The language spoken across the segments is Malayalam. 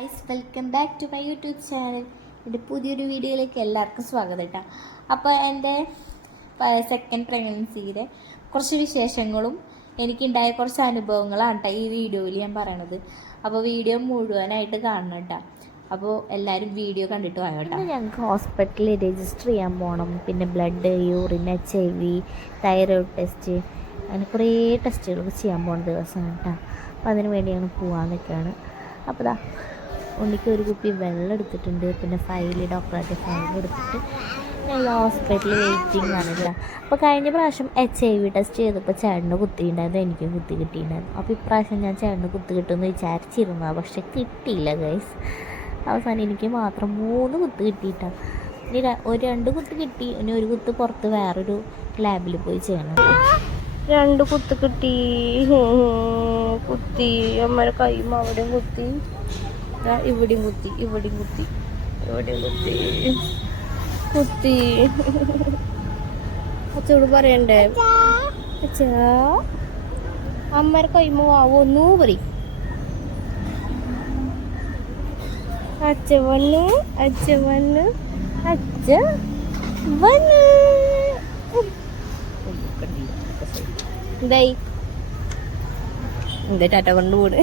Guys welcome back to my YouTube channel എന്റെ പുതിയൊരു വീഡിയോയിലേക്ക് എല്ലാവർക്കും സ്വാഗതം കേട്ടോ അപ്പോൾ എന്റെ സെക്കൻഡ് പ്രഗ്നൻസിയുടെ കുറച്ച് വിശേഷങ്ങളും എനിക്കുണ്ടായ കുറച്ച് അനുഭവങ്ങളാണ് കേട്ടോ ഈ വീഡിയോയിൽ ഞാൻ പറയണത്. അപ്പോൾ വീഡിയോ മുഴുവനായിട്ട് കാണണം കേട്ടോ അപ്പോൾ എല്ലാവരും വീഡിയോ കണ്ടിട്ട് വാങ്ങ കേട്ടോ ഞങ്ങൾക്ക് ഹോസ്പിറ്റലിൽ രജിസ്റ്റർ ചെയ്യാൻ പോകണം പിന്നെ blood urine H I V thyroid test അങ്ങനെ കുറേ ടെസ്റ്റുകളൊക്കെ ചെയ്യാൻ പോകുന്ന ദിവസമാണ് കേട്ടോ അപ്പോൾ അതിന് വേണ്ടിയാണ് പോകാൻ നിൽക്കുകയാണ് അപ്പോൾ ഉണ്ണിക്ക് ഒരു കുപ്പി വെള്ളം എടുത്തിട്ടുണ്ട്. പിന്നെ ഫയൽ ഡോക്ടറായിട്ട് ഫയൽ എടുത്തിട്ട് ഞങ്ങൾ ഹോസ്പിറ്റലിൽ വെയിറ്റിംഗ് ആണില്ല അപ്പോൾ കഴിഞ്ഞ പ്രാവശ്യം എച്ച് ഐ വി ടെസ്റ്റ് ചെയ്തപ്പോൾ ചേട്ടന് കുത്തിയിട്ടുണ്ടായിരുന്നു എനിക്കും കുത്തി കിട്ടിയിട്ടുണ്ടായിരുന്നു. അപ്പോൾ ഇപ്രാവശ്യം ഞാൻ ചേട്ടന് കുത്തി കിട്ടുമെന്ന് വിചാരിച്ചിരുന്നു. പക്ഷെ കിട്ടിയില്ല ഗൈസ് അവസാനം എനിക്ക് മാത്രം മൂന്ന് കുത്ത് കിട്ടിയിട്ടാണ് ഇനി ഒരു രണ്ട് കുത്ത് കിട്ടി. ഇനി ഒരു കുത്ത് പുറത്ത് വേറൊരു ലാബിൽ പോയി ചെയ്യണം. രണ്ട് കുത്ത് കിട്ടി. കുത്തി. അമ്മയുടെ കൈമ അവിടെയും കുത്തി. ഇവിടെയും കുത്തി ഇവിടെയും കുത്തി ഇവിടെയും കുത്തി കുത്തി അച്ചോട് പറയണ്ടേ? അച്ഛാ. അമ്മയുടെ കൈമ വാവോ ഒന്നൂ പറയും. അച്ഛ വന്നു അച്ഛ വന്നു അച്ഛ വന്നു. എന്തായി എന്താ ടാറ്റ കൊണ്ട് പോണ്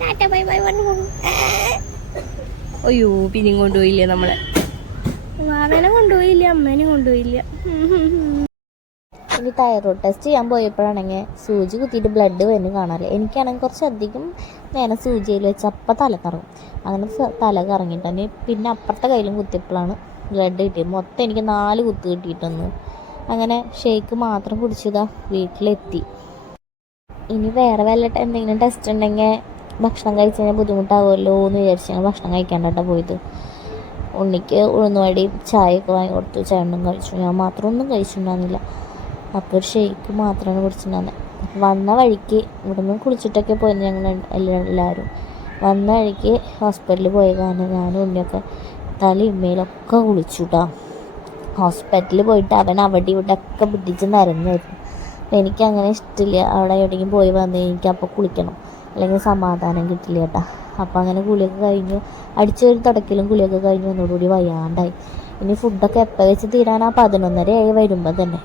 ടാറ്റ ബൈ ബൈ പറഞ്ഞു പോണു. അയ്യോ പിന്നെയും കൊണ്ടുപോയില്ല നമ്മളെ? വാവനെ കൊണ്ടുപോയില്ല അമ്മേനെ കൊണ്ടുപോയില്ല. ഇനി തൈറോയ്ഡ് ടെസ്റ്റ് ചെയ്യാൻ പോയപ്പോഴാണെങ്കിൽ സൂചി കുത്തിയിട്ട് ബ്ലഡ് വരുന്നു കാണാറില്ല. എനിക്കാണെങ്കിൽ കുറച്ചധികം നേരം സൂചിയിൽ വെച്ച് അപ്പം തല കറങ്ങും. അങ്ങനെ തല കറങ്ങിയിട്ട് തന്നെ പിന്നെ അപ്പുറത്തെ കയ്യിലും കുത്തിയപ്പോഴാണ് ബ്ലഡ് കിട്ടിയത്. മൊത്തം എനിക്ക് നാല് കുത്ത് കിട്ടിയിട്ടൊന്ന്. അങ്ങനെ ഷേക്ക് മാത്രം കുടിച്ചതാ വീട്ടിലെത്തി. ഇനി വേറെ വല്ല എന്തെങ്കിലും ടെസ്റ്റ് ഉണ്ടെങ്കിൽ ഭക്ഷണം കഴിച്ച് കഴിഞ്ഞാൽ ബുദ്ധിമുട്ടാവുമല്ലോ എന്ന് വിചാരിച്ച് ഞങ്ങൾ ഭക്ഷണം കഴിക്കാണ്ടാട്ടാ പോയത്. ഉണ്ണിക്ക് ഉഴുന്നുവടി ചായയൊക്കെ വാങ്ങി കൊടുത്തു. ചേട്ടനും കഴിച്ചു. ഞാൻ മാത്രം ഒന്നും കഴിച്ചിട്ടുണ്ടായിരുന്നില്ല. അപ്പോൾ ഒരു ഷേക്ക് മാത്രമാണ് കുടിച്ചിട്ടുണ്ടായിരുന്നത് വന്ന വഴിക്ക് ഇവിടുന്ന് കുളിച്ചിട്ടൊക്കെ പോയിരുന്നു ഞങ്ങൾ എല്ലാവരും. വന്ന വഴിക്ക് ഹോസ്പിറ്റലിൽ പോയ കാരണം ഞാനും ഉണ്ണിയൊക്കെ തലയും മേലൊക്കെ കുളിച്ചു കേട്ടോ ഹോസ്പിറ്റലിൽ പോയിട്ട് അവൻ അവിടെ ഇവിടെ ഒക്കെ പിടിച്ച് വരുന്നു എനിക്കങ്ങനെ ഇഷ്ടമില്ല അവിടെ എവിടെയെങ്കിലും പോയി വന്ന് എനിക്ക് അപ്പോൾ കുളിക്കണം. അല്ലെങ്കിൽ സമാധാനം കിട്ടില്ല കേട്ടാ. അപ്പോൾ അങ്ങനെ കുളിയൊക്കെ കഴിഞ്ഞു. അടിച്ചൊരു തടക്കിലും കുളിയൊക്കെ കഴിഞ്ഞു. ഒന്നുകൂടി വയ്യാണ്ടായി. ഇനി ഫുഡൊക്കെ എപ്പോൾ വെച്ച് തീരാനാ? പതിനൊന്നര ആയി വരുമ്പോൾ തന്നെ.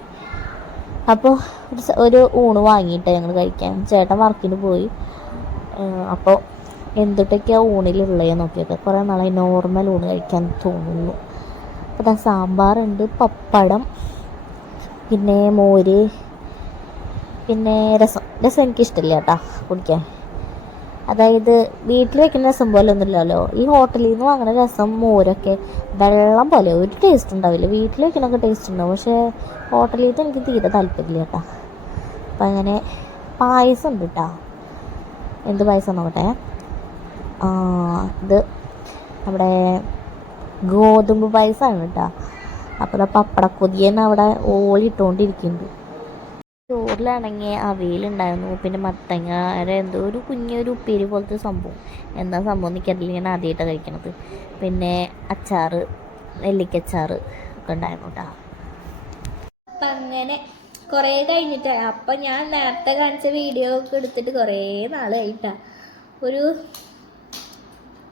അപ്പോൾ ഒരു ഒരു ഊണ് വാങ്ങിയിട്ട് ഞങ്ങൾ കഴിക്കാൻ. ചേട്ടൻ വർക്കിന് പോയി. അപ്പോൾ എന്തൊട്ടൊക്കെയാണ് ഊണിലുള്ളത് നോക്കിയൊക്കെ കുറേ നാളായി നോർമൽ ഊണ് കഴിക്കാൻ തോന്നുന്നു. അപ്പോൾ ദാ സാമ്പാറുണ്ട് പപ്പടം പിന്നെ മോര് പിന്നെ രസം. രസം എനിക്കിഷ്ടമില്ല കേട്ടോ കുടിക്കാൻ. അതായത് വീട്ടിൽ വെക്കുന്ന രസം പോലെ ഒന്നുമില്ലല്ലോ ഈ ഹോട്ടലിൽ നിന്ന് വാങ്ങുന്ന രസം മോരൊക്കെ വെള്ളം പോലെ. ഒരു ടേസ്റ്റ് ഉണ്ടാവില്ല. വീട്ടിൽ വെക്കണൊക്കെ ടേസ്റ്റ് ഉണ്ടാവും. പക്ഷേ ഹോട്ടലിൽ നിന്ന് എനിക്ക് തീരെ താല്പര്യമില്ല കേട്ടോ. അപ്പം അങ്ങനെ പായസം ഉണ്ട് കേട്ടോ. എന്ത് പായസം നോക്കട്ടെ? ഇത് നമ്മുടെ ഗോതമ്പ് പായസമാണ് കേട്ടോ. അപ്പോൾ പപ്പടക്കൊതിയെന്ന് അവിടെ ഓളിട്ടുകൊണ്ടിരിക്കുന്നുണ്ട് ചോറിലാണെങ്കിൽ അവിയലുണ്ടായിരുന്നു പിന്നെ മത്തങ്ങ വേറെ എന്തോ ഒരു കുഞ്ഞൊരു ഉപ്പേരി പോലത്തെ സംഭവം. എന്താ സംഭവം എനിക്കറിയില്ല. ഞാൻ ആദ്യമായിട്ടാണ് കഴിക്കണത്. പിന്നെ അച്ചാറ് നെല്ലിക്കച്ചാറ് ഒക്കെ ഉണ്ടായിരുന്നു കേട്ടോ അപ്പം അങ്ങനെ കുറേ കഴിഞ്ഞിട്ട് അപ്പം ഞാൻ നേരത്തെ കാണിച്ച വീഡിയോ ഒക്കെ എടുത്തിട്ട് കുറേ നാളായിട്ടാ ഒരു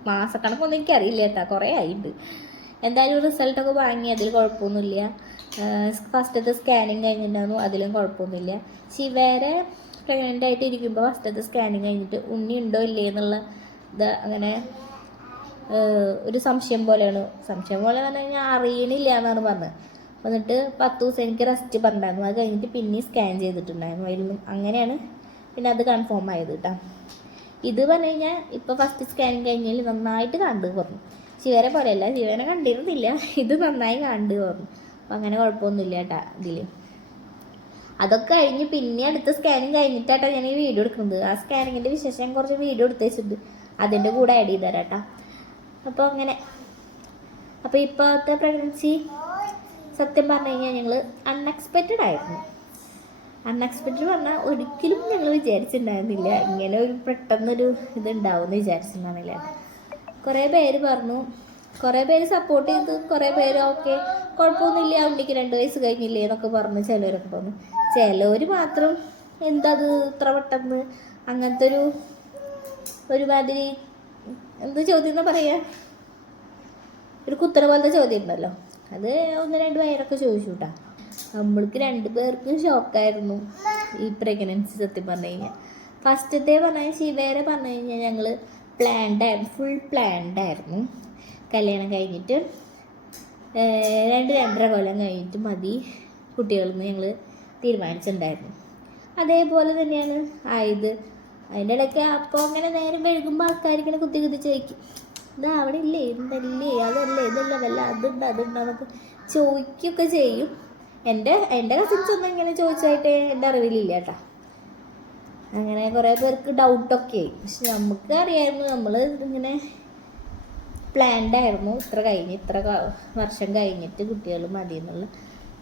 മാസക്കണക്കൊന്നും എനിക്കറിയില്ല കേട്ടോ കുറേ ആയിട്ട് എന്തായാലും റിസൾട്ടൊക്കെ വാങ്ങി അതിൽ കുഴപ്പമൊന്നുമില്ല. ഫസ്റ്റത്തെ സ്കാനിങ് കഴിഞ്ഞിട്ടുണ്ടായിരുന്നു അതിലും കുഴപ്പമൊന്നുമില്ല. ശിവേരെ പ്രഗ്നന്റ് ആയിട്ട് ഇരിക്കുമ്പോൾ ഫസ്റ്റത്തെ സ്കാനിങ് കഴിഞ്ഞിട്ട് ഉണ്ണി ഉണ്ടോ ഇല്ലേ എന്നുള്ള ഇത് അങ്ങനെ ഒരു സംശയം പോലെയാണ്. സംശയം പോലെ പറഞ്ഞു കഴിഞ്ഞാൽ അറിയണില്ല എന്നാണ് പറഞ്ഞത്. എന്നിട്ട് പത്ത് ദിവസം എനിക്ക് റെസ്റ്റ് പറഞ്ഞിട്ടുണ്ടായിരുന്നു. അത് കഴിഞ്ഞിട്ട് പിന്നെയും സ്കാൻ ചെയ്തിട്ടുണ്ടായിരുന്നു. അങ്ങനെയാണ് പിന്നെ അത് കൺഫേം ആയത് കേട്ടോ ഇത് പറഞ്ഞു കഴിഞ്ഞാൽ ഇപ്പോൾ ഫസ്റ്റ് സ്കാൻ കഴിഞ്ഞാൽ നന്നായിട്ട് കണ്ടു പറഞ്ഞു. ശിവനെ പോലെയല്ല ശിവനെ കണ്ടിരുന്നില്ല. ഇത് നന്നായി കണ്ടു പറഞ്ഞു. അപ്പം അങ്ങനെ കുഴപ്പമൊന്നുമില്ല കേട്ടാ ഇതിൽ അതൊക്കെ കഴിഞ്ഞ് പിന്നെ അടുത്ത സ്കാനിങ് കഴിഞ്ഞിട്ടാട്ടോ ഞാൻ ഈ വീഡിയോ എടുക്കുന്നത്. ആ സ്കാനിങ്ങിന്റെ വിശേഷം കുറച്ച് വീഡിയോ എടുത്ത് വെച്ചിട്ടുണ്ട്. അതിന്റെ കൂടെ ആഡ് ചെയ്ത് തരാം കേട്ടോ അപ്പോൾ അങ്ങനെ. അപ്പോൾ ഇപ്പോഴത്തെ പ്രഗ്നൻസി സത്യം പറഞ്ഞു കഴിഞ്ഞാൽ ഞങ്ങൾ അൺഎക്സ്പെക്റ്റഡ് ആയിരുന്നു. അൺഎക്സ്പെക്റ്റഡ് പറഞ്ഞാൽ ഒരിക്കലും ഞങ്ങൾ വിചാരിച്ചിട്ടുണ്ടായിരുന്നില്ല. ഇങ്ങനെ ഒരു പെട്ടെന്നൊരു ഇത് ഉണ്ടാവുമെന്ന് വിചാരിച്ചിട്ടുണ്ടായിരുന്നില്ല. കുറേ പേര് പറഞ്ഞു കുറേ പേര് സപ്പോർട്ട് ചെയ്ത് കുറേ പേര് ഓക്കെ കുഴപ്പമൊന്നുമില്ല ഉണ്ണിക്ക് രണ്ട് വയസ്സ് കഴിഞ്ഞില്ലേ എന്നൊക്കെ പറഞ്ഞ് ചിലവരൊക്കെ പറഞ്ഞു ചിലവർ മാത്രം എന്താ ഇത്ര പെട്ടെന്ന് അങ്ങനത്തെ ഒരു ഒരുമാതിരി എന്ത് ചോദ്യം എന്നാ പറയാ? ഒരു കുത്തറ പോലത്തെ ചോദ്യം ഉണ്ടല്ലോ. അത് ഒന്ന് രണ്ട് പേരൊക്കെ ചോദിച്ചു കേട്ടാ നമ്മൾക്ക് രണ്ടു പേർക്കും ഷോക്കായിരുന്നു ഈ പ്രഗ്നൻസി സത്യം പറഞ്ഞു കഴിഞ്ഞാൽ ഫസ്റ്റത്തെ പറഞ്ഞാൽ ശിവേരെ പറഞ്ഞു കഴിഞ്ഞാൽ ഞങ്ങൾ പ്ലാൻഡ് ആയിരുന്നു ഫുൾ പ്ലാൻഡ് ആയിരുന്നു. കല്യാണം കഴിഞ്ഞിട്ട് രണ്ട് രണ്ടര കൊല്ലം കഴിഞ്ഞിട്ട് മതി കുട്ടികളെന്ന് ഞങ്ങൾ തീരുമാനിച്ചിട്ടുണ്ടായിരുന്നു. അതേപോലെ തന്നെയാണ് ആയത്. അതിന്റെ ഇടയ്ക്ക് അപ്പോൾ അങ്ങനെ നേരം വഴുകുമ്പോൾ ആൾക്കാർ ഇങ്ങനെ കുത്തി കുത്തി ചോദിക്കും ഇതാ അവിടെ ഇല്ലേ? എന്തല്ലേ അതല്ലേ? ഇതല്ല? വല്ല അതുണ്ട്? അതുണ്ട്? എന്നൊക്കെ ചോദിക്കുകയൊക്കെ ചെയ്യും. എന്റെ എന്റെ കസിൻസ് ഒന്നും ഇങ്ങനെ ചോദിച്ചായിട്ട് എന്റെ അറിവിലില്ല കേട്ടോ. അങ്ങനെ കുറേ പേർക്ക് ഡൗട്ടൊക്കെ ആയി. പക്ഷെ നമുക്ക് അറിയായിരുന്നു നമ്മൾ ഇങ്ങനെ പ്ലാൻഡ് ആയിരുന്നു. ഇത്ര കഴിഞ്ഞ് ഇത്ര വർഷം കഴിഞ്ഞിട്ട് കുട്ടികൾ മതി എന്നുള്ള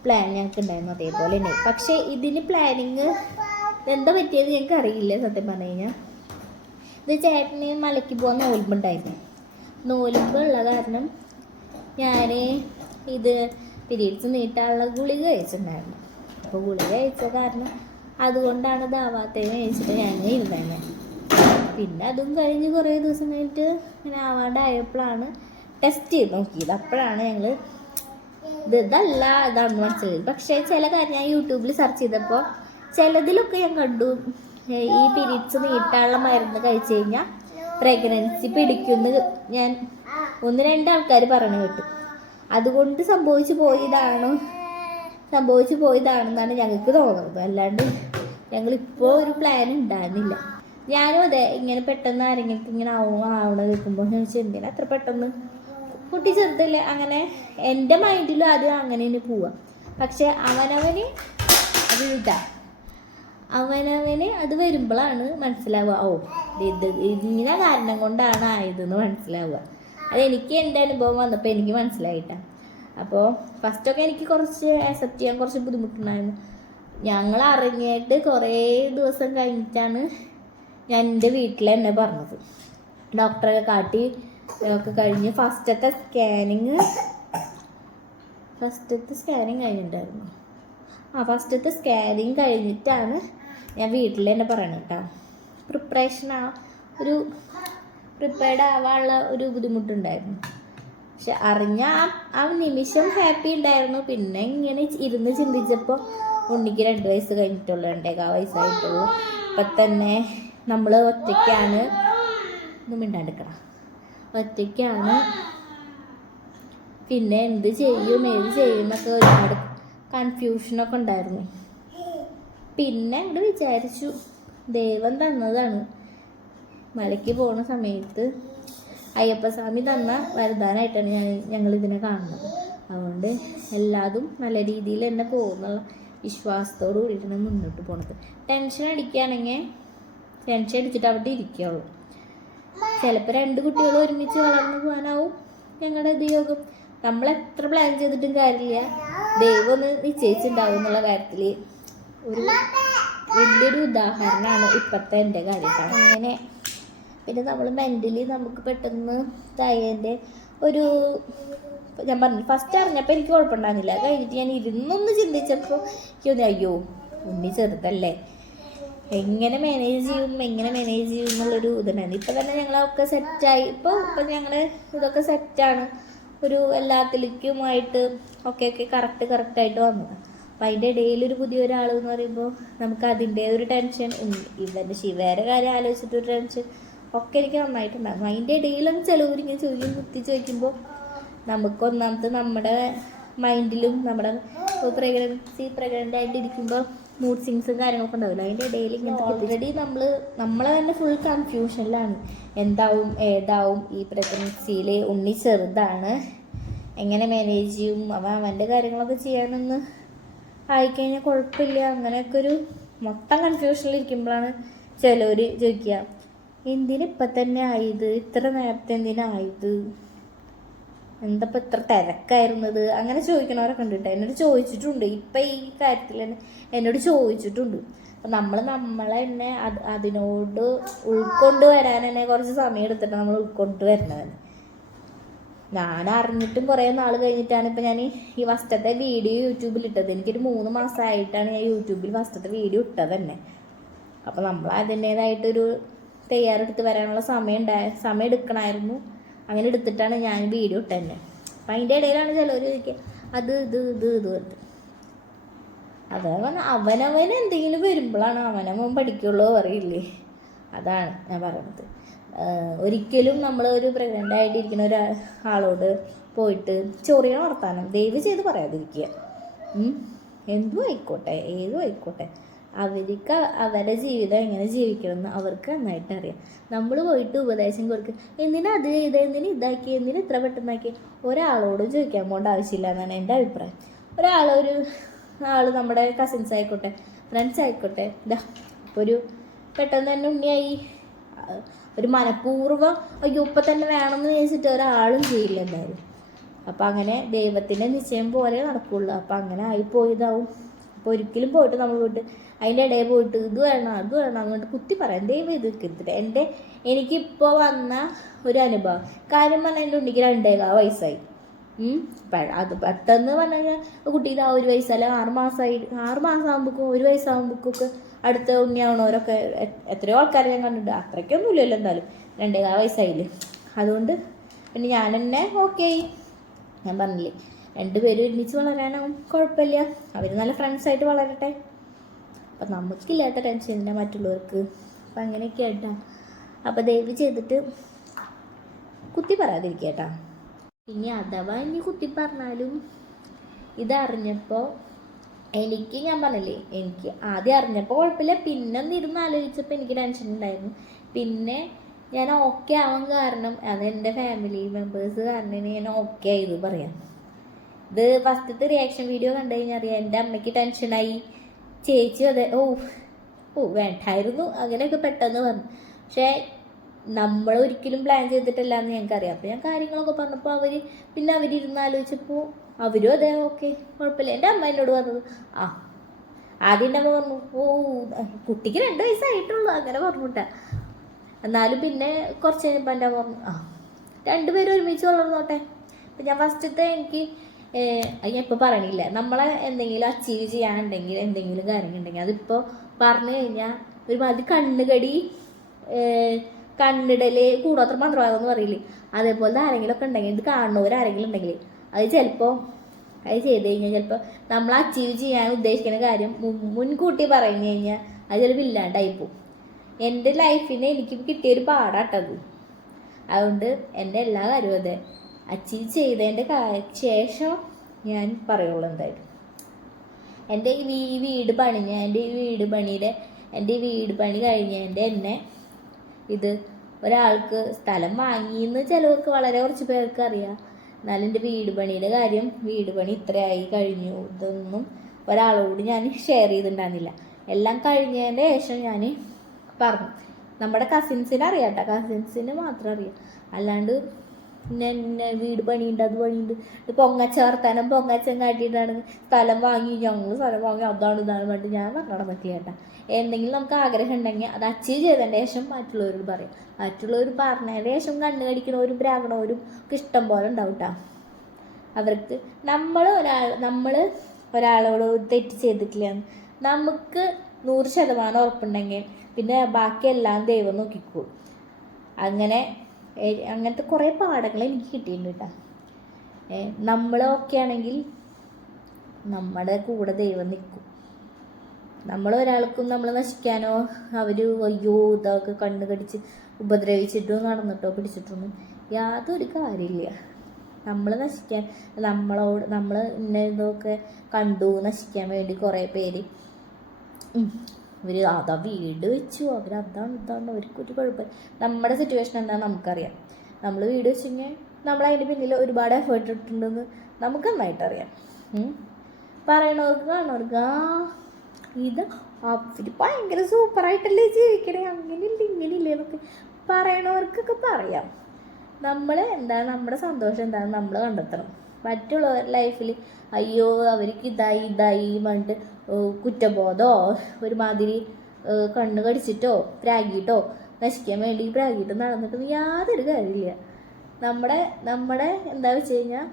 പ്ലാൻ ഞങ്ങൾക്ക് ഉണ്ടായിരുന്നു അതേപോലെ തന്നെ. പക്ഷേ ഇതിന് പ്ലാനിങ് എന്താ പറ്റിയത് ഞങ്ങൾക്ക് അറിയില്ല സത്യം പറഞ്ഞു കഴിഞ്ഞാൽ ഇത് ചേട്ടന് മലയ്ക്ക് പോകാൻ നോലുമ്പുണ്ടായിരുന്നു നോലുമ്പ് ഉള്ള കാരണം ഞാൻ ഇത് പിരീഡ്സ് നീട്ടാനുള്ള ഗുളിക കഴിച്ചിട്ടുണ്ടായിരുന്നു. അപ്പോൾ ഗുളിക കഴിച്ച കാരണം അതുകൊണ്ടാണ് ഇതാവാത്തതെന്ന് കഴിച്ചിട്ട് ഞാൻ ഇരുന്നത്. പിന്നെ അതും കഴിഞ്ഞ് കുറേ ദിവസം കഴിഞ്ഞിട്ട് ഇങ്ങനെ ആവാണ്ടായപ്പോഴാണ് ടെസ്റ്റ് ചെയ്ത് നോക്കിയത്. അപ്പോഴാണ് ഞങ്ങൾ ഇത് ഇതല്ല ഇതാണെന്ന് മനസ്സിലായത്. പക്ഷേ ചില കാര്യം ഞാൻ യൂട്യൂബിൽ സെർച്ച് ചെയ്തപ്പോൾ ചിലതിലൊക്കെ ഞാൻ കണ്ടു. ഈ പിരീഡ്സ് നീട്ടാനുള്ള മരുന്ന് കഴിച്ചു കഴിഞ്ഞാൽ പ്രഗ്നൻസി പിടിക്കുമെന്ന് ഞാൻ ഒന്ന് രണ്ട് ആൾക്കാർ പറഞ്ഞു കേട്ടു. അതുകൊണ്ട് സംഭവിച്ചു പോയതാണോ? സംഭവിച്ചു പോയതാണെന്നാണ് ഞങ്ങൾക്ക് തോന്നുന്നത്. അല്ലാണ്ട് ഞങ്ങളിപ്പോൾ ഒരു പ്ലാൻ ഉണ്ടായിരുന്നില്ല ഞാനും അതെ ഇങ്ങനെ പെട്ടെന്ന് ആരെങ്കിലും ഇങ്ങനെ ആവും ആവണ കേൾക്കുമ്പോൾ ഞാൻ എന്തിനാ അത്ര പെട്ടെന്ന്? കുട്ടി ചെറുതല്ലേ അങ്ങനെ എന്റെ മൈൻഡിലും ആദ്യം അങ്ങനെ തന്നെ പോവാം. പക്ഷെ അവനവന് അത് ഇതാ. അവനവന് അത് വരുമ്പോഴാണ് മനസ്സിലാവുക ഓ ഇത് ഇങ്ങനെ കാരണം കൊണ്ടാണ് ആയതെന്ന് മനസ്സിലാവുക. അത് എനിക്ക് എന്റെ അനുഭവം വന്നപ്പോൾ എനിക്ക് മനസ്സിലായിട്ടാ. അപ്പോൾ ഫസ്റ്റൊക്കെ എനിക്ക് കുറച്ച് ആക്സെപ്റ്റ് ചെയ്യാൻ കുറച്ച് ബുദ്ധിമുട്ടുണ്ടായിരുന്നു. ഞങ്ങൾ അറിഞ്ഞിട്ട് കുറേ ദിവസം കഴിഞ്ഞിട്ടാണ് ഞാൻ എന്റെ വീട്ടിൽ തന്നെ പറഞ്ഞത്. ഡോക്ടറെ കാട്ടി ഒക്കെ കഴിഞ്ഞ് ഫസ്റ്റത്തെ സ്കാനിങ് ഫസ്റ്റത്തെ സ്കാനിങ് കഴിഞ്ഞിട്ടുണ്ടായിരുന്നു. ആ ഫസ്റ്റത്തെ സ്കാനിങ് കഴിഞ്ഞിട്ടാണ് ഞാൻ വീട്ടിൽ തന്നെ പറയണത് കേട്ടോ പ്രിപ്പറേഷൻ ആ ഒരു പ്രിപ്പയർഡ് ആവാനുള്ള ഒരു ബുദ്ധിമുട്ടുണ്ടായിരുന്നു. പക്ഷെ അറിഞ്ഞ ആ- നിമിഷം ഹാപ്പി ഉണ്ടായിരുന്നു. പിന്നെ ഇങ്ങനെ ഇരുന്ന് ചിന്തിച്ചപ്പോൾ ഉണ്ണിക്ക് രണ്ട് വയസ്സ് കഴിഞ്ഞിട്ടുള്ളൂ രണ്ടേകാ വയസ്സായിട്ടുള്ളൂ. ഇപ്പം തന്നെ നമ്മൾ ഒറ്റയ്ക്കാണ്. ഒന്നും മിണ്ടാണ്ടിക്കണം ഒറ്റയ്ക്കാണ്. പിന്നെ എന്ത് ചെയ്യും ഏത് ചെയ്യും എന്നൊക്കെ ഒരുപാട് കൺഫ്യൂഷനൊക്കെ ഉണ്ടായിരുന്നു. പിന്നെ അങ്ങോട്ട് വിചാരിച്ചു. ദൈവം തന്നതാണ്. മലയ്ക്ക് പോണ സമയത്ത് അയ്യപ്പസ്വാമി തന്ന വരദാനായിട്ടാണ് ഞാൻ ഞങ്ങൾ ഇതിനെ കാണുന്നത്. അതുകൊണ്ട് എല്ലാതും നല്ല രീതിയിൽ തന്നെ പോകുന്നുള്ള വിശ്വാസത്തോടു കൂടിയിട്ടാണ് മുന്നോട്ട് പോണത്. ടെൻഷൻ അടിക്കുകയാണെങ്കിൽ ടെൻഷൻ അടിച്ചിട്ട് അവിടെ ഇരിക്കുകയുള്ളൂ ചിലപ്പോൾ രണ്ട് കുട്ടികൾ ഒരുമിച്ച് വളർന്നു പോകാനാവും ഞങ്ങളുടെ നിയോഗം നമ്മൾ എത്ര പ്ലാൻ ചെയ്തിട്ടും കാര്യമില്ല. ദൈവം ഒന്ന് നിശ്ചയിച്ചിട്ടുണ്ടാവും എന്നുള്ള കാര്യത്തിൽ ഒരു വലിയൊരു ഉദാഹരണമാണ് ഇപ്പോഴത്തെ എന്റെ കാര്യത്താണ് അങ്ങനെ പിന്നെ നമ്മൾ മെന്റലി നമുക്ക് പെട്ടെന്ന് തയ്യന്റെ ഒരു ഞാൻ പറഞ്ഞു ഫസ്റ്റ് അറിഞ്ഞപ്പോൾ എനിക്ക് കുഴപ്പമുണ്ടായിരുന്നില്ല. അത് കഴിഞ്ഞിട്ട് ഞാൻ ഇരുന്നൊന്ന് ചിന്തിച്ചപ്പോൾ എനിക്ക് തോന്നി അയ്യോ ഉണ്ണി ചെറുതല്ലേ? എങ്ങനെ മാനേജ് ചെയ്യും എങ്ങനെ മാനേജ് ചെയ്യും എന്നുള്ളൊരു ഇതുണ്ടായിരുന്നു. ഇപ്പം തന്നെ ഞങ്ങളൊക്കെ സെറ്റായി ഇപ്പോൾ ഇപ്പം ഞങ്ങൾ ഇതൊക്കെ സെറ്റാണ് ഒരു എല്ലാത്തിലേക്കുമായിട്ട് ഒക്കെ ഒക്കെ കറക്റ്റ് കറക്റ്റായിട്ട് വന്നു അപ്പം അതിന്റെ ഇടയിൽ ഒരു പുതിയ ഒരാൾ എന്ന് പറയുമ്പോൾ നമുക്ക് അതിന്റെ ഒരു ടെൻഷൻ ഉണ്ട് ഇവന്റെ ശിവേരെ കാര്യം ആലോചിച്ചിട്ട് ഒരു ടെൻഷൻ ഒക്കെ എനിക്ക് നന്നായിട്ടുണ്ടായിരുന്നു. അതിന്റെ ഇടയിലും ചിലവരിങ്ങനെ ചോദിക്കും കുത്തി ചോദിക്കുമ്പോൾ നമുക്ക് ഒന്നാമത്തെ നമ്മുടെ മൈൻഡിലും നമ്മുടെ പ്രഗ്നൻസി പ്രഗ്നന്റ് ആയിട്ട് ഇരിക്കുമ്പോൾ മൂഡ് സിങ്സും കാര്യങ്ങളൊക്കെ ഉണ്ടാവില്ല? അതിന്റെ ഡെയിലി ഇങ്ങനത്തെ ഓൾറെഡി നമ്മൾ നമ്മളെ തന്നെ ഫുൾ കൺഫ്യൂഷനിലാണ് എന്താവും ഏതാവും ഈ പ്രഗ്നൻസിയിൽ ഉണ്ണി ചെറുതാണ്. എങ്ങനെ മാനേജ് ചെയ്യും? അവൻ അവന്റെ കാര്യങ്ങളൊക്കെ ചെയ്യാനൊന്ന് ആയിക്കഴിഞ്ഞാൽ കുഴപ്പമില്ല. അങ്ങനെയൊക്കെ ഒരു മൊത്തം കൺഫ്യൂഷനിൽ ഇരിക്കുമ്പോഴാണ് ചിലവർ ചോദിക്കുക എന്തിനിപ്പം തന്നെ ആയത്? ഇത്ര നേരത്തെ എന്തിനായത്? എന്തപ്പോൾ ഇത്ര തിരക്കായിരുന്നത്? അങ്ങനെ ചോദിക്കണവരൊക്കെ ഉണ്ട് കേട്ടോ എന്നോട് ചോദിച്ചിട്ടുണ്ട്. ഇപ്പം ഈ കാര്യത്തിൽ എന്നോട് ചോദിച്ചിട്ടുണ്ട്. അപ്പം നമ്മൾ നമ്മളെ തന്നെ അത് അതിനോട് ഉൾക്കൊണ്ട് വരാൻ തന്നെ കുറച്ച് സമയം എടുത്തിട്ട് നമ്മൾ ഉൾക്കൊണ്ട് വരുന്നത്. ഞാൻ അറിഞ്ഞിട്ടും കുറേ നാൾ കഴിഞ്ഞിട്ടാണ് ഇപ്പം ഞാൻ ഈ ഫസ്റ്റത്തെ വീഡിയോ യൂട്യൂബിൽ ഇട്ടത്. എനിക്കൊരു മൂന്ന് മാസമായിട്ടാണ് ഞാൻ യൂട്യൂബിൽ ഫസ്റ്റത്തെ വീഡിയോ ഇട്ടത് തന്നെ. അപ്പോൾ നമ്മൾ അതിന്റേതായിട്ടൊരു തയ്യാറെടുത്ത് വരാനുള്ള സമയം ഉണ്ടായ സമയം എടുക്കണമായിരുന്നു അങ്ങനെ എടുത്തിട്ടാണ് ഞാൻ വീഡിയോ ഇട്ടന്നെ. അപ്പം അതിന്റെ ഇടയിലാണ് ചിലവർ ചോദിക്കുക അത് ഇത് ഇത് ഇത് പറഞ്ഞിട്ട്. അതാണ് അവനവൻ എന്തെങ്കിലും വരുമ്പോഴാണ് അവനവൻ പഠിക്കുള്ളൂ പറയില്ലേ? അതാണ് ഞാൻ പറയുന്നത് ഒരിക്കലും നമ്മൾ ഒരു പ്രഗ്നന്റ് ആയിട്ടിരിക്കുന്ന ഒരു ആളോട് പോയിട്ട് ചൊറിയണ വർത്താനം ദയവ് ചെയ്ത് പറയാതിരിക്കുക. എന്തും ആയിക്കോട്ടെ ഏതും ആയിക്കോട്ടെ. അവർക്ക് അവരുടെ ജീവിതം എങ്ങനെ ജീവിക്കണമെന്ന് അവർക്ക് നന്നായിട്ട് അറിയാം. നമ്മൾ പോയിട്ട് ഉപദേശം കൊടുക്കുക എന്തിനാ അത് ചെയ്ത്? എന്തിനാ ഇതാക്കി എന്തിനു ഇത്ര പെട്ടെന്നാക്കി ഒരാളോടും ചോദിക്കാൻ പോകേണ്ട ആവശ്യമില്ല എന്നാണ് എന്റെ അഭിപ്രായം. ഒരാളൊരു ആൾ നമ്മുടെ കസിൻസ് ആയിക്കോട്ടെ ഫ്രണ്ട്സ് ആയിക്കോട്ടെ ഇതാ ഒരു പെട്ടെന്ന് തന്നെ ഉണ്ണിയായി. ഒരു മനഃപൂർവം അയ്യോ ഇപ്പം തന്നെ വേണമെന്ന് വിചാരിച്ചിട്ട് ഒരാളും ചെയ്യില്ല എന്തായാലും. അപ്പം അങ്ങനെ ദൈവത്തിന്റെ നിശ്ചയം പോലെ നടക്കുള്ളൂ. അപ്പം അങ്ങനെ ആയിപ്പോയതാവും. അപ്പോൾ ഒരിക്കലും പോയിട്ട് നമ്മൾ പോയിട്ട് അതിന്റെ ഇടയിൽ പോയിട്ട് ഇത് വേണം അത് വേണം അങ്ങോട്ട് കുത്തി പറയാം. ദൈവം ഇത് കിട്ടില്ല എന്റെ എനിക്കിപ്പോൾ വന്ന ഒരു അനുഭവം. കാര്യം പറഞ്ഞാൽ എന്റെ ഉണ്ടെങ്കിൽ രണ്ടേകാ വയസ്സായി. അത് പെട്ടെന്ന് പറഞ്ഞു കഴിഞ്ഞാൽ കുട്ടി ആ ഒരു വയസ്സല്ല ആറ് മാസമായി ആറ് മാസം ഒരു വയസ്സാകുമ്പോഴേക്കൊക്കെ അടുത്ത ഉണ്ണിയാവണവരൊക്കെ എത്രയോ ആൾക്കാരെ ഞാൻ കണ്ടിട്ടുണ്ട്. അത്രയ്ക്കൊന്നും ഇല്ലല്ലോ എന്തായാലും. രണ്ടേകാ വയസ്സായില്ലേ. അതുകൊണ്ട് പിന്നെ ഞാൻ തന്നെ ഓക്കെ ഞാൻ പറഞ്ഞില്ലേ. രണ്ടുപേരും ഒരുമിച്ച് വളരാനാവും. കുഴപ്പമില്ല. അവർ നല്ല ഫ്രണ്ട്സായിട്ട് വളരട്ടെ. അപ്പം നമുക്കില്ലാത്ത ടെൻഷൻ ഇല്ല മറ്റുള്ളവർക്ക്. അപ്പം അങ്ങനെയൊക്കെ ആയിട്ടാ. അപ്പം ദയവ് ചെയ്തിട്ട് കുത്തി പറയാതിരിക്കുക കേട്ടാ. ഇനി അഥവാ ഇനി കുത്തി പറഞ്ഞാലും ഇതറിഞ്ഞപ്പോൾ എനിക്ക് ഞാൻ പറഞ്ഞില്ലേ എനിക്ക് ആദ്യം അറിഞ്ഞപ്പോൾ കുഴപ്പമില്ല. പിന്നെ ഇരുന്ന് ആലോചിച്ചപ്പോൾ എനിക്ക് ടെൻഷൻ ഉണ്ടായിരുന്നു. പിന്നെ ഞാൻ ഓക്കെ ആവാൻ കാരണം അത് എന്റെ ഫാമിലി മെമ്പേഴ്സ് കാരണം ഞാൻ ഓക്കെ ആയത് പറയാം. ഇത് ഫസ്റ്റത്തെ റിയാക്ഷൻ വീഡിയോ കണ്ടു കഴിഞ്ഞാൽ അറിയാം. എന്റെ അമ്മയ്ക്ക് ടെൻഷനായി ചേച്ചി അതെ ഓ ഓ വേണ്ടായിരുന്നു. അങ്ങനെയൊക്കെ പെട്ടെന്ന് വന്നു. പക്ഷേ നമ്മൾ ഒരിക്കലും പ്ലാൻ ചെയ്തിട്ടില്ല എന്ന് ഞങ്ങൾക്കറിയാം. അപ്പോൾ ഞാൻ കാര്യങ്ങളൊക്കെ പറഞ്ഞപ്പോൾ അവർ പിന്നെ അവരിരുന്ന് ആലോചിച്ചപ്പോൾ അവരും അതെ ഓക്കെ കുഴപ്പമില്ല. എന്റെ അമ്മ എന്നോട് പറഞ്ഞത് ആ ആദ്യം എന്റെ അമ്മ പറഞ്ഞു ഓ കുട്ടിക്ക് രണ്ട് വയസ്സായിട്ടുള്ളൂ. അങ്ങനെ പറഞ്ഞുട്ടാ. എന്നാലും പിന്നെ കുറച്ച് കഴിഞ്ഞപ്പോൾ എന്റെ അമ്മ പറഞ്ഞു ആ രണ്ടുപേരും ഒരുമിച്ച് വളർന്നോട്ടെ. അപ്പം ഞാൻ ഫസ്റ്റത്തെ എനിക്ക് ഞാൻ ഇപ്പോൾ പറയണില്ല. നമ്മളെ എന്തെങ്കിലും അച്ചീവ് ചെയ്യാനുണ്ടെങ്കിൽ എന്തെങ്കിലും കാര്യങ്ങളുണ്ടെങ്കിൽ അതിപ്പോൾ പറഞ്ഞു കഴിഞ്ഞാൽ ഒരുമാതിരി കണ്ണുകടി കണ്ണിടൽ കൂടോത്ര മന്ത്രവാദം എന്ന് പറയില്ലേ? അതേപോലെ ആരെങ്കിലും ഒക്കെ ഉണ്ടെങ്കിൽ ഇത് കാണുന്നവരാരെങ്കിലും ഉണ്ടെങ്കിൽ അത് ചിലപ്പോൾ അത് ചെയ്ത് കഴിഞ്ഞാൽ ചിലപ്പോൾ നമ്മൾ അച്ചീവ് ചെയ്യാൻ ഉദ്ദേശിക്കുന്ന കാര്യം മുൻ- മുൻകൂട്ടി പറഞ്ഞു കഴിഞ്ഞാൽ അത് ചിലപ്പോൾ ഇല്ലാണ്ടായി പോകും എന്റെ ലൈഫിന് എനിക്ക് കിട്ടിയൊരു പാടാട്ടത്. അതുകൊണ്ട് എന്റെ എല്ലാ കാര്യവും അതെ. അച്ചീവ് ചെയ്തതിന്റെ ശേഷം ഞാൻ പറയുള്ളൂ എന്തായാലും. എന്റെ ഈ വീട് പണിഞ്ഞ എന്റെ ഈ വീട് പണിയുടെ എന്റെ ഈ വീട് പണി കഴിഞ്ഞതിന്റെ എന്നെ ഇത് ഒരാൾക്ക് സ്ഥലം വാങ്ങിയെന്ന് ചിലവർക്ക് വളരെ കുറച്ച് പേർക്ക് അറിയാം. എന്നാലും എന്റെ വീട് പണിയുടെ കാര്യം വീട് പണി ഇത്രയായി കഴിഞ്ഞു. ഇതൊന്നും ഒരാളോട് ഞാൻ ഷെയർ ചെയ്തിട്ടുണ്ടായിരുന്നില്ല. എല്ലാം കഴിഞ്ഞതിന്റെ ശേഷം ഞാൻ പറഞ്ഞു. നമ്മുടെ കസിൻസിനെ അറിയാം കേട്ടോ. കസിൻസിന് മാത്രം അറിയാം. അല്ലാണ്ട് എന്നെ വീട് പണിയുണ്ട് അത് പണിയുണ്ട്. പൊങ്ങച്ച വർത്താനം പൊങ്ങച്ചൻ കാട്ടിയിട്ടാണ് സ്ഥലം വാങ്ങി ഞങ്ങൾ സ്ഥലം വാങ്ങി അതാണ് ഇതാണ് പറഞ്ഞിട്ട് ഞാൻ പറഞ്ഞിട പറ്റി കേട്ടാ. എന്തെങ്കിലും നമുക്ക് ആഗ്രഹം ഉണ്ടെങ്കിൽ അത് അച്ചീവ് ചെയ്തതിന്റെ ശേഷം മറ്റുള്ളവരോട് പറയും. മറ്റുള്ളവർ പറഞ്ഞതിന് ശേഷം കണ്ണ് കടിക്കണവരും ബ്രാഹ്മണവരും ഒക്കെ ഇഷ്ടം പോലെ ഉണ്ടാവും കേട്ടോ അവർക്ക് നമ്മൾ ഒരാൾ നമ്മൾ ഒരാളോട് തെറ്റ് ചെയ്തിട്ടില്ല നമുക്ക് നൂറ് ശതമാനം ഉറപ്പുണ്ടെങ്കിൽ പിന്നെ ബാക്കിയെല്ലാം ദൈവം നോക്കിക്കോളും. അങ്ങനെ അങ്ങനത്തെ കുറേ പാഠങ്ങൾ എനിക്ക് കിട്ടിയിട്ടുണ്ട് കേട്ടോ. നമ്മളൊക്കെ ആണെങ്കിൽ നമ്മുടെ കൂടെ ദൈവം നിൽക്കും. നമ്മൾ ഒരാൾക്കും നമ്മൾ നശിക്കാനോ അവർ അയ്യോ ഇതൊക്കെ കണ്ണ് കടിച്ച് ഉപദ്രവിച്ചിട്ടോ നടന്നിട്ടോ പിടിച്ചിട്ടൊന്നും യാതൊരു കാര്യമില്ല. നമ്മൾ നശിക്കാൻ നമ്മളോട് നമ്മൾ ഇന്ന ഇതൊക്കെ കണ്ടു നശിക്കാൻ വേണ്ടി കുറേ പേര് ഇവർ അതാ വീട് വെച്ചു. അവർ അതാണ് ഇതാണ്. അവർക്കൊരു കുഴപ്പം. നമ്മുടെ സിറ്റുവേഷൻ എന്താണെന്ന് നമുക്കറിയാം. നമ്മൾ വീട് വെച്ചെങ്കിൽ നമ്മൾ അതിന്റെ പിന്നിൽ ഒരുപാട് എഫേർട്ട് ഇട്ടിട്ടുണ്ടെന്ന് നമുക്ക് നന്നായിട്ട് അറിയാം. ഉം. പറയണവർക്ക് കാണവർക്ക് ആ ഇത് അവർ ഭയങ്കര സൂപ്പറായിട്ടല്ലേ ജീവിക്കണേ. അങ്ങനെയില്ല ഇങ്ങനെയില്ലേ എന്നൊക്കെ പറയണവർക്കൊക്കെ പറയാം. നമ്മൾ എന്താണ് നമ്മുടെ സന്തോഷം എന്താണ് നമ്മൾ കണ്ടെത്തണം. മറ്റുള്ളവരുടെ ലൈഫിൽ അയ്യോ അവർക്ക് ഇതായി ഇതായി പണ്ട് കുറ്റബോധമോ ഒരുമാതിരി കണ്ണു കടിച്ചിട്ടോ പ്രാഗിയിട്ടോ നശിക്കാൻ വേണ്ടി പ്രാഗിയിട്ട് നടന്നിട്ടൊന്നും യാതൊരു കാര്യമില്ല നമ്മുടെ നമ്മുടെ എന്താ വെച്ച് കഴിഞ്ഞാൽ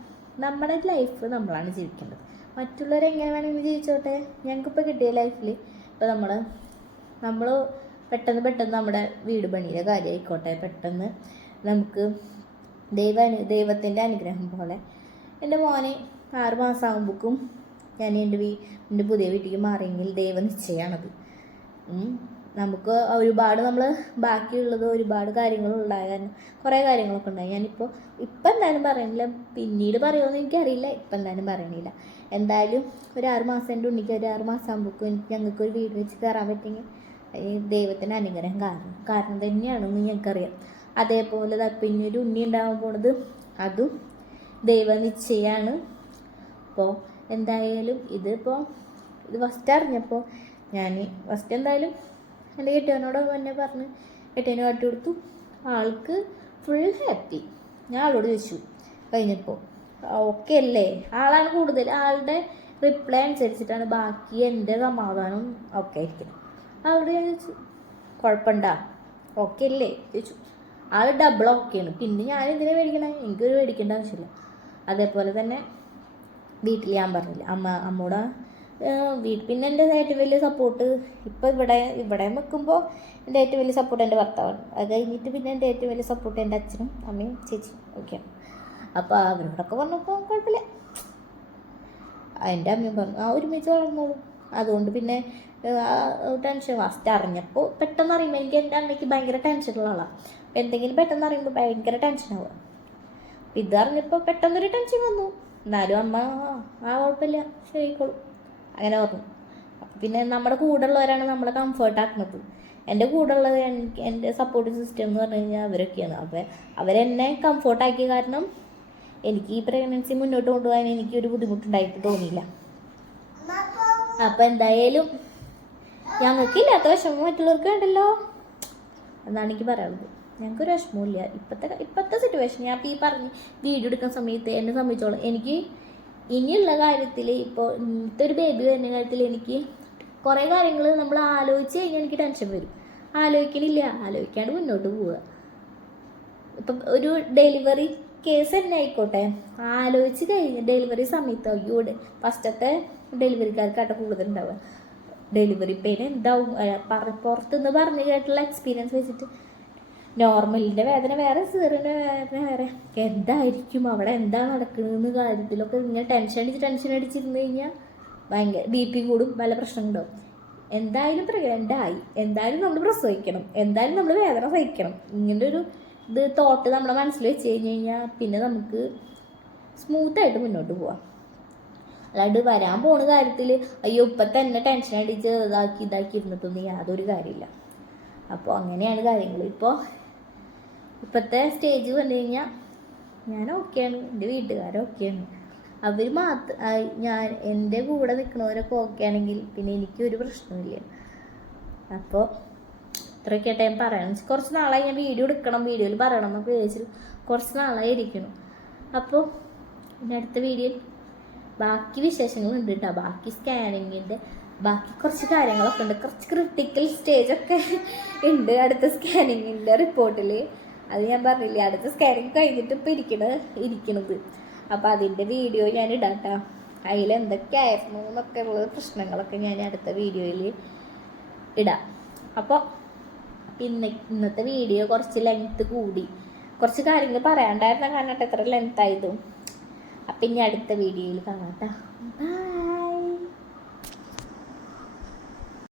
നമ്മുടെ ലൈഫ് നമ്മളാണ് ജീവിക്കേണ്ടത്. മറ്റുള്ളവരെങ്ങനെ വേണമെങ്കിലും ജീവിച്ചോട്ടെ? ഞങ്ങൾക്കിപ്പോൾ കിട്ടിയ ലൈഫിൽ ഇപ്പോൾ നമ്മൾ നമ്മൾ പെട്ടെന്ന് പെട്ടെന്ന് നമ്മുടെ വീട് പണിയുടെ കാര്യമായിക്കോട്ടെ. പെട്ടെന്ന് നമുക്ക് ദൈവ ദൈവത്തിന്റെ അനുഗ്രഹം പോലെ എന്റെ മോനെ ആറ് മാസമാകുമ്പോഴേക്കും ഞാൻ എന്റെ വീ എന്റെ പുതിയ വീട്ടിലേക്ക് മാറിയെങ്കിൽ ദൈവ നിശ്ചയമാണത്. നമുക്ക് ഒരുപാട് നമ്മൾ ബാക്കിയുള്ളത് ഒരുപാട് കാര്യങ്ങൾ ഉണ്ടാകാൻ കുറേ കാര്യങ്ങളൊക്കെ ഉണ്ടായി. ഞാനിപ്പോൾ ഇപ്പം എന്തായാലും പറയണില്ല. പിന്നീട് പറയുമെന്ന് എനിക്കറിയില്ല. ഇപ്പം എന്തായാലും പറയണില്ല. എന്തായാലും ഒരു ആറ് മാസം എന്റെ ഉണ്ണിക്ക് ഒരു ആറ് മാസം ഞങ്ങൾക്ക് ഒരു വീട് വെച്ച് കയറാൻ പറ്റുമെങ്കിൽ ദൈവത്തിന്റെ അനുഗ്രഹം കാരണം കാരണം തന്നെയാണെന്ന് ഞങ്ങൾക്കറിയാം. അതേപോലെ പിന്നെ ഒരു ഉണ്ണി ഉണ്ടാകാൻ പോണത് അതും ദൈവ നിശ്ചയമാണ് അപ്പോൾ എന്തായാലും ഇതിപ്പോൾ ഇത് ഫസ്റ്റ് അറിഞ്ഞപ്പോൾ ഞാൻ ഫസ്റ്റ് എന്തായാലും എന്റെ കെട്ടിയവനോട് തന്നെ പറഞ്ഞ് കെട്ടിയവന് കാട്ടി കൊടുത്തു. ആൾക്ക് ഫുൾ ഹാപ്പി ഞാൻ ആളോട് ചോദിച്ചു. കഴിഞ്ഞപ്പോൾ ഓക്കെ അല്ലേ? ആളാണ് കൂടുതൽ. ആളുടെ റിപ്ലൈ അനുസരിച്ചിട്ടാണ് ബാക്കി എന്റെ സമാധാനം ഒക്കെ ആയിരിക്കുന്നത് ആളോട് ഞാൻ ചോദിച്ചു കുഴപ്പമുണ്ട ഓക്കെ അല്ലേ? ചോദിച്ചു. ആൾ ഡബിൾ ഓക്കെയാണ് പിന്നെ ഞാൻ എന്തിനാണ് മേടിക്കണേ? എനിക്കൊരു മേടിക്കേണ്ട ആവശ്യമില്ല. അതേപോലെ തന്നെ വീട്ടിൽ ഞാൻ പറഞ്ഞില്ല അമ്മ അമ്മൂടെ പിന്നെ എന്റെ ഏറ്റവും വലിയ സപ്പോർട്ട് ഇപ്പോൾ ഇവിടെ ഇവിടെ നിൽക്കുമ്പോൾ എന്റെ ഏറ്റവും വലിയ സപ്പോർട്ട് എന്റെ ഭർത്താവാണ്. അത് കഴിഞ്ഞിട്ട് പിന്നെ എന്റെ ഏറ്റവും വലിയ സപ്പോർട്ട് എന്റെ അച്ഛനും അമ്മയും ചേച്ചിയും. ഒക്കെയാണ് അപ്പോൾ അവരോടൊക്കെ പറഞ്ഞപ്പോൾ കുഴപ്പമില്ല. എന്റെ അമ്മയും പറഞ്ഞു ആ ഒരുമിച്ച് വളർന്നോളൂ. അതുകൊണ്ട് പിന്നെ ടെൻഷൻ ഫസ്റ്റ് അറിഞ്ഞപ്പോൾ പെട്ടെന്ന് അറിയുമ്പോൾ എനിക്ക് എന്റെ അമ്മയ്ക്ക് ഭയങ്കര ടെൻഷനുള്ള ആളാണ് എന്തെങ്കിലും പെട്ടെന്ന് അറിയുമ്പോൾ ഭയങ്കര ടെൻഷനാവുക ഇത് അറിഞ്ഞപ്പോൾ പെട്ടെന്നൊരു ടെൻഷൻ വന്നു. എന്നാലും അമ്മ ആ കുഴപ്പമില്ല. ശരിക്കോളും അങ്ങനെ പറഞ്ഞു. പിന്നെ നമ്മുടെ കൂടെ ഉള്ളവരാണ് നമ്മളെ കംഫർട്ട് ആക്കുന്നത്. എന്റെ കൂടെ ഉള്ളത് എനിക്ക് എന്റെ സപ്പോർട്ടിങ് സിസ്റ്റം എന്ന് പറഞ്ഞു കഴിഞ്ഞാൽ അവരൊക്കെയാണ്. അപ്പോൾ അവരെന്നെ കംഫർട്ടാക്കിയ കാരണം എനിക്ക് ഈ പ്രഗ്നൻസി മുന്നോട്ട് കൊണ്ടുപോകാൻ എനിക്ക് ഒരു ബുദ്ധിമുട്ടുണ്ടായിട്ട് തോന്നിയില്ല. അപ്പോൾ എന്തായാലും ഞങ്ങൾക്ക് ഇല്ലാത്ത വിഷമം മറ്റുള്ളവർക്ക് വേണ്ടല്ലോ? എന്നാണ് എനിക്ക് പറയാനുള്ളത്. ഞങ്ങൾക്കൊരു വിഷമമില്ല ഇപ്പോഴത്തെ ഇപ്പോഴത്തെ സിറ്റുവേഷൻ ഞാൻ ഇപ്പോൾ ഈ പറഞ്ഞ് വീഡിയോ എടുക്കുന്ന സമയത്ത് എന്നെ സംബന്ധിച്ചോളം എനിക്ക് ഇനിയുള്ള കാര്യത്തിൽ ഇപ്പോൾ ഇന്നത്തെ ഒരു ബേബി വരുന്ന കാര്യത്തിൽ എനിക്ക് കുറേ കാര്യങ്ങൾ നമ്മൾ ആലോചിച്ച് കഴിഞ്ഞാൽ എനിക്ക് ടെൻഷൻ വരും. ആലോചിക്കണില്ല ആലോചിക്കാണ്ട് മുന്നോട്ട് പോവുക. ഇപ്പം ഒരു ഡെലിവറി കേസ് തന്നെ ആയിക്കോട്ടെ. ആലോചിച്ച് കഴിഞ്ഞ് ഡെലിവറി സമയത്ത് അയ്യോ ഫസ്റ്റത്തെ ഡെലിവറിക്കാർക്കാട്ടെ കൂടുതൽ ഉണ്ടാവുക ഡെലിവറി പെയിൻ എന്താവും? പുറത്തുനിന്ന് പറഞ്ഞു കേട്ടുള്ള എക്സ്പീരിയൻസ് വെച്ചിട്ട് നോർമലിന്റെ വേദന വേറെ സീറിന്റെ വേദന വേറെ. എന്തായിരിക്കും? അവിടെ എന്താ നടക്കുന്നതെന്ന് കാര്യത്തിലൊക്കെ ഇങ്ങനെ ടെൻഷൻ അടിച്ച് ടെൻഷൻ അടിച്ചിരുന്ന് കഴിഞ്ഞാൽ ഭയങ്കര ബി പി കൂടും പല പ്രശ്നങ്ങളുണ്ടാവും. എന്തായാലും പ്രഗ്നന്റ് ആയി. എന്തായാലും നമ്മൾ പ്രസവിക്കണം. എന്തായാലും നമ്മൾ വേദന സഹിക്കണം. ഇങ്ങനെ ഒരു ഇത് തോട്ട് നമ്മുടെ മനസ്സിൽ വെച്ച് കഴിഞ്ഞ് കഴിഞ്ഞാൽ പിന്നെ നമുക്ക് സ്മൂത്തായിട്ട് മുന്നോട്ട് പോവാം. അല്ലാണ്ട് വരാൻ പോണ കാര്യത്തിൽ അയ്യോ ഇപ്പം തന്നെ ടെൻഷൻ അടിച്ച് ഇതാക്കി ഇതാക്കി ഇരുന്നിട്ടൊന്നും യാതൊരു കാര്യമില്ല. അപ്പോൾ അങ്ങനെയാണ് കാര്യങ്ങൾ ഇപ്പോൾ ഇപ്പോഴത്തെ സ്റ്റേജ് വന്നു കഴിഞ്ഞാൽ ഞാൻ ഓക്കെയാണ് എന്റെ വീട്ടുകാരൊക്കെയാണ് അവർ മാത്രം ഞാൻ എന്റെ കൂടെ നിൽക്കുന്നവരൊക്കെ ഓക്കെ ആണെങ്കിൽ പിന്നെ എനിക്കൊരു പ്രശ്നമില്ല അപ്പോൾ ഇത്രയൊക്കെ ആയിട്ട് ഞാൻ പറയണം. കുറച്ച് നാളായി ഞാൻ വീഡിയോ എടുക്കണം വീഡിയോയിൽ പറയണം എന്നൊക്കെ ചോദിച്ചു കുറച്ച് നാളായി ഇരിക്കണം അപ്പോൾ ഇനി അടുത്ത വീഡിയോയിൽ ബാക്കി വിശേഷങ്ങളുണ്ട് കേട്ടോ ബാക്കി സ്കാനിങ്ങിന്റെ ബാക്കി കുറച്ച് കാര്യങ്ങളൊക്കെ ഉണ്ട്. കുറച്ച് ക്രിട്ടിക്കൽ സ്റ്റേജൊക്കെ ഉണ്ട് അടുത്ത സ്കാനിങ്ങിന്റെ റിപ്പോർട്ടിൽ അത് ഞാൻ പറഞ്ഞില്ല അടുത്ത സ്കാനിങ് കഴിഞ്ഞിട്ട് ഇപ്പം ഇരിക്കണത് ഇരിക്കണത്. അപ്പോൾ അതിന്റെ വീഡിയോ ഞാൻ ഇടാം കേട്ടോ അതിൽ എന്തൊക്കെയായിരുന്നു എന്നൊക്കെ ഉള്ള പ്രശ്നങ്ങളൊക്കെ ഞാൻ അടുത്ത വീഡിയോയിൽ ഇടാം. അപ്പോൾ പിന്നെ ഇന്നത്തെ വീഡിയോ കുറച്ച് ലെങ്ത്ത് കൂടി. കുറച്ച് കാര്യങ്ങൾ പറയാണ്ടായിരുന്ന കാരണം എത്ര ലെങ്ത് ആയതും. അപ്പം ഇനി അടുത്ത വീഡിയോയിൽ കാണാം കേട്ടോ